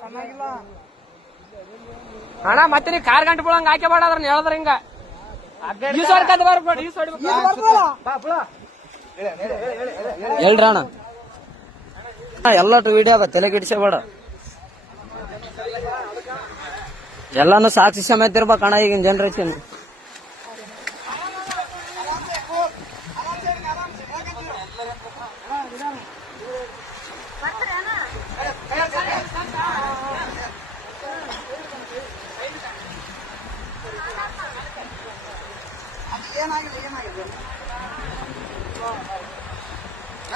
ಸಣ್ಣಾಗಿಲ್ಲ. ಅಣ್ಣ ಮತ್ತೆ ನೀ ಕಾರ್ ಗಂಟೆ ಬೀಳಂಗ ಹಾಕಿ ಬೇಡ ಅದ್ರ ಹೇಳದ್ರ ಹಿಂಗ. ಅಣ್ಣ. ಎಲ್ಲಟು ವಿಡಿಯೋ ತಲೆ ಕೆಡಿಸಬೇಡ ಎಲ್ಲಾನು ಸಾಕ್ಷಿ ಸಮೇತ ಇರ್ಬೇಕು ಅಣ್ಣ ಈಗಿನ ಜನರೇಷನ್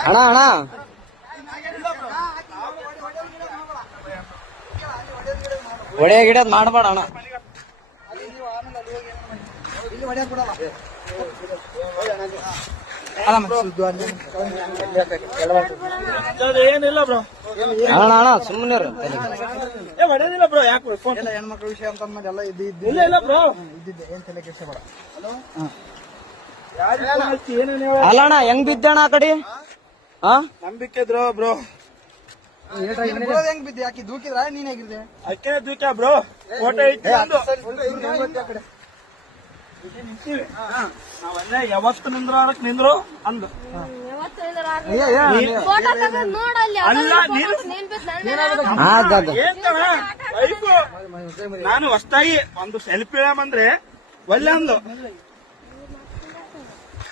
ಅಣ್ಣ ಅಣ್ಣ. ಒಡೆಯ ಗಿಡದ್ ಮಾಡಬೇಡ ಅಣ್ಣ. ಏನಿಲ್ಲ ಬ್ರೋ. ಅಣ್ಣ ಅಣ್ಣ ಸುಮ್ಮನೆ ಏ ಹೊಡೆದಿಲ್ಲ ಬ್ರೋ ಯಾಕೆ ಹೆಣ್ಮಕ್ಳ ವಿಷಯ ಅಂತ ಅಂದ್ಮೇಲೆ ಎಲ್ಲ ಇಲ್ಲ ಇಲ್ಲ ಬ್ರೋ. ಇದ್ದಿದ್ದೆ. ಏನ್ ತಲೆ ಕೆಲಸ ಬೇಡ ಏನೇನು ಹೇಳ ಅಲ್ಲ ಅಣ್ಣ ಹೆಂಗ್ ಬಿದ್ದಣ್ಣ ಆ ಕಡೆ? ಹಾ ನಂಬಿಕೆ ಬ್ರೋ. ಬಿಡೋದ್ ಹೆಂಗ್ ಬಿದ್ದೆ ದೂಕಿದ್ರ ನೀನ್ ಹೇಗಿದ್ದೆ ಅಷ್ಟೇ ದೂಕ ಬ್ರೋ ಫೋಟೋ ಇಟ್ಟು ನಾವಲ್ಲೇ ಯಾವತ್ತು ನಿಂದ್ರು? ಅಂದು. ನಾನು ಹೊಸ್ತಾಗಿ ಒಂದು ಸೆಲ್ಫಿ ಅಂದ್ರೆ ಒಳ್ಳೆ ಅಂದು.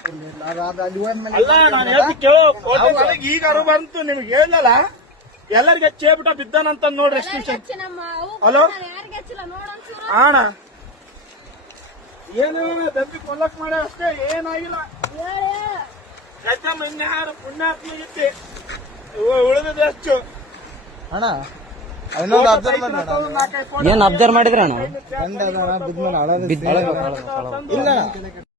ಅಲ್ಲಿ ನಾನು ಹೇಳ್ತಿ ಕೇಳು ನನಗೆ ಈಗ ಅರು ಬಂತು ನಿಮ್ಗೆ ಹೇಳಲ್ಲ? ಎಲ್ಲರಿಗೆ ಹಚ್ಚೇಬಿಟ್ಟ ಬಿದ್ದಾನಂತ ನೋಡ್ರಿ ಎಷ್ಟು ನಿಮಿಷ ಹಲೋ? ಆಣ. ಏನು ದಬ್ಬಿ ಕೊಲ್ಲಕ್ ಮಾಡ ಅಷ್ಟೇ ಏನಾಗಿಲ್ಲ. ಇನ್ಯಾರು ಪುಣ್ಯಾತ್ಮಗಿತ್ತಿ ಉಳಿದಿದೆ ಅಣ್ಣ ಏನ್ ಅಬ್ಸರ್ವ್ ಮಾಡಿದ್ರ ಅಣ್ಣ? ತಂದು ಬಿದ್ದ